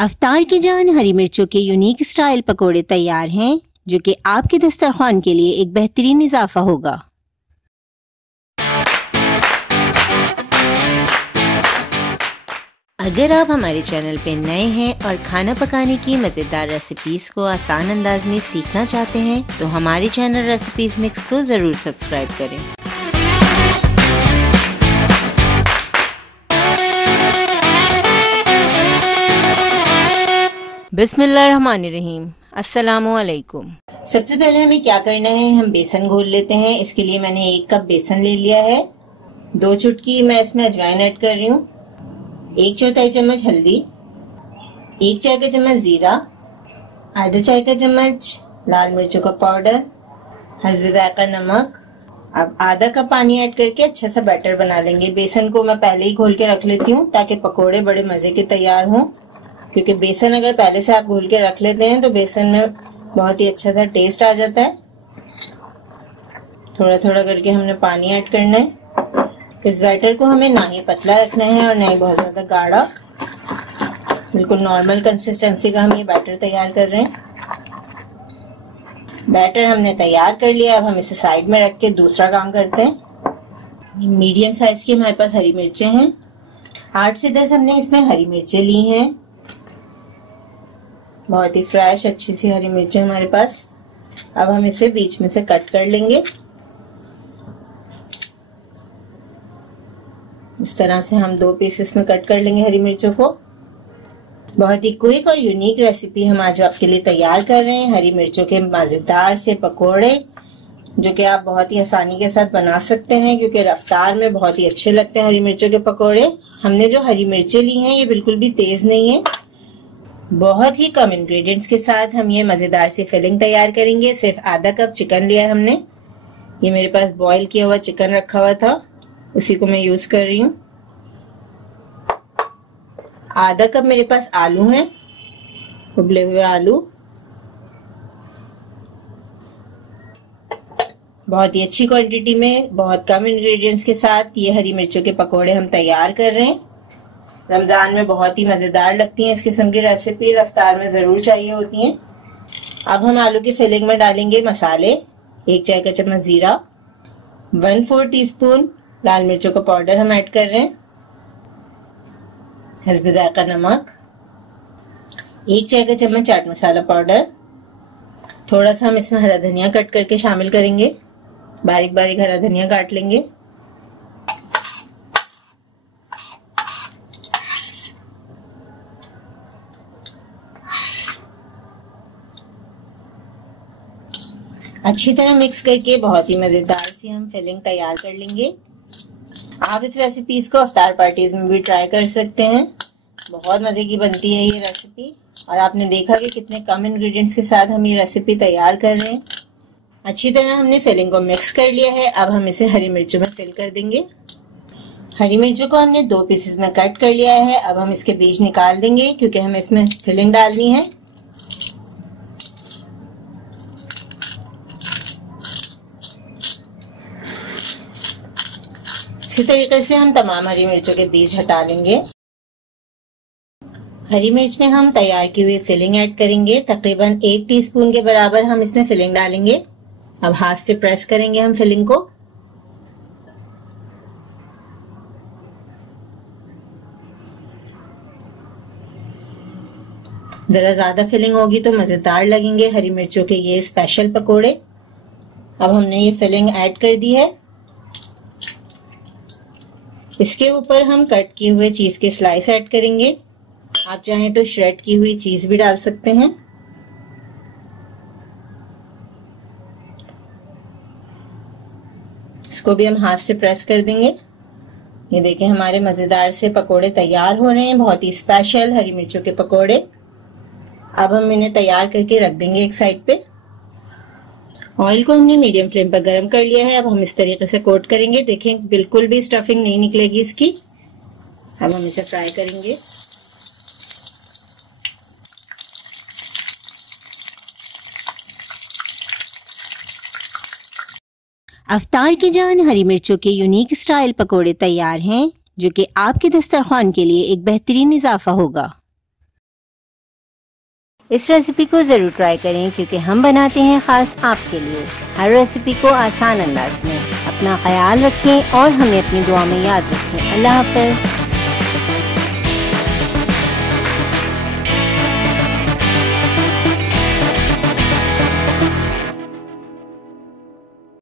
अफ्तार की जान हरी मिर्चों के यूनिक स्टाइल पकोड़े तैयार हैं, जो कि आपके दस्तरखान के लिए एक बेहतरीन इजाफा होगा। अगर आप हमारे चैनल पर नए हैं और खाना पकाने की मज़ेदार रेसिपीज़ को आसान अंदाज में सीखना चाहते हैं तो हमारे चैनल रेसिपीज़ मिक्स को ज़रूर सब्सक्राइब करें। बिस्मिल्लाहिर्रहमानिर्रहीम। अस्सलामु अलैकुम। सबसे पहले हमें क्या करना है, हम बेसन घोल लेते हैं। इसके लिए मैंने 1 कप बेसन ले लिया है। 2 चुटकी मैं इसमें अजवाइन ऐड कर रही हूँ। 1/4 चम्मच हल्दी, 1 चाय का चम्मच जीरा, आधा चाय का चम्मच लाल मिर्चों का पाउडर, हस्बे जायका नमक। अब आधा कप पानी ऐड करके अच्छा सा बैटर बना लेंगे। बेसन को मैं पहले ही घोल के रख लेती हूँ ताकि पकोड़े बड़े मजे के तैयार हों, क्योंकि बेसन अगर पहले से आप घोल के रख लेते हैं तो बेसन में बहुत ही अच्छा सा टेस्ट आ जाता है। थोड़ा थोड़ा करके हमने पानी ऐड करना है। इस बैटर को हमें ना ही पतला रखना है और ना ही बहुत ज्यादा गाढ़ा, बिल्कुल नॉर्मल कंसिस्टेंसी का हम ये बैटर तैयार कर रहे हैं। बैटर हमने तैयार कर लिया। अब हम इसे साइड में रख के दूसरा काम करते हैं। मीडियम साइज की हमारे पास हरी मिर्चें हैं। 8 से 10 हमने इसमें हरी मिर्चें ली हैं। बहुत ही फ्रेश अच्छी सी हरी मिर्चें हमारे पास। अब हम इसे बीच में से कट कर लेंगे। इस तरह से हम 2 पीसेस में कट कर लेंगे हरी मिर्चों को। बहुत ही क्विक और यूनिक रेसिपी हम आज आपके लिए तैयार कर रहे हैं, हरी मिर्चों के मजेदार से पकोड़े, जो कि आप बहुत ही आसानी के साथ बना सकते हैं, क्योंकि रफ्तार में बहुत ही अच्छे लगते हैं हरी मिर्चों के पकोड़े। हमने जो हरी मिर्चें ली हैं ये बिल्कुल भी तेज नहीं है। बहुत ही कम इंग्रेडिएंट्स के साथ हम ये मजेदार सी फिलिंग तैयार करेंगे। सिर्फ आधा कप चिकन लिया है हमने। ये मेरे पास बॉईल किया हुआ चिकन रखा हुआ था, उसी को मैं यूज कर रही हूँ। आधा कप मेरे पास आलू हैं, उबले हुए आलू। बहुत ही अच्छी क्वांटिटी में बहुत कम इंग्रेडिएंट्स के साथ ये हरी मिर्चों के पकोड़े हम तैयार कर रहे हैं। रमजान में बहुत ही मजेदार लगती हैं इस किस्म की रेसिपीज, अफ्तार में जरूर चाहिए होती हैं। अब हम आलू की फिलिंग में डालेंगे मसाले। 1 चाय का चम्मच जीरा, 1/4 टीस्पून लाल मिर्चों का पाउडर हम ऐड कर रहे हैं, हस्बे जायका नमक, 1 चाय का चम्मच चाट मसाला पाउडर। थोड़ा सा हम इसमें हरा धनिया कट करके शामिल करेंगे। बारीक बारीक हरा धनिया काट लेंगे। अच्छी तरह मिक्स करके बहुत ही मजेदार सी हम फिलिंग तैयार कर लेंगे। आप इस रेसिपीज को अफ्तार पार्टीज में भी ट्राई कर सकते हैं। बहुत मजे की बनती है ये रेसिपी, और आपने देखा कि कितने कम इंग्रेडिएंट्स के साथ हम ये रेसिपी तैयार कर रहे हैं। अच्छी तरह हमने फिलिंग को मिक्स कर लिया है। अब हम इसे हरी मिर्चों में फिल कर देंगे। हरी मिर्चों को हमने 2 पीसेस में कट कर लिया है। अब हम इसके बीज निकाल देंगे, क्योंकि हमें इसमें फिलिंग डालनी है। इसी तरीके से हम तमाम हरी मिर्चों के बीज हटा लेंगे। हरी मिर्च में हम तैयार की हुई फिलिंग ऐड करेंगे। तकरीबन 1 टीस्पून के बराबर हम इसमें फिलिंग डालेंगे। अब हाथ से प्रेस करेंगे हम फिलिंग को। जरा ज्यादा फिलिंग होगी तो मजेदार लगेंगे हरी मिर्चों के ये स्पेशल पकोड़े। अब हमने ये फिलिंग ऐड कर दी है। इसके ऊपर हम कट किए हुए चीज के स्लाइस ऐड करेंगे। आप चाहें तो श्रेड की हुई चीज भी डाल सकते हैं। इसको भी हम हाथ से प्रेस कर देंगे। ये देखें हमारे मजेदार से पकोड़े तैयार हो रहे हैं, बहुत ही स्पेशल हरी मिर्चों के पकोड़े। अब हम इन्हें तैयार करके रख देंगे एक साइड पे। ऑयल को हमने मीडियम फ्लेम पर गर्म कर लिया है। अब हम इस तरीके से कोट करेंगे। देखें बिल्कुल भी स्टफिंग नहीं निकलेगी इसकी। अब हम इसे फ्राई करेंगे। अफ्तार की जान हरी मिर्चों के यूनिक स्टाइल पकोड़े तैयार हैं, जो कि आपके दस्तरखान के लिए एक बेहतरीन इजाफा होगा। इस रेसिपी को ज़रूर ट्राई करें क्योंकि हम बनाते हैं ख़ास आपके लिए, हर रेसिपी को आसान अंदाज में। अपना ख्याल रखें और हमें अपनी दुआ में याद रखें। अल्लाह हाफ़िज़।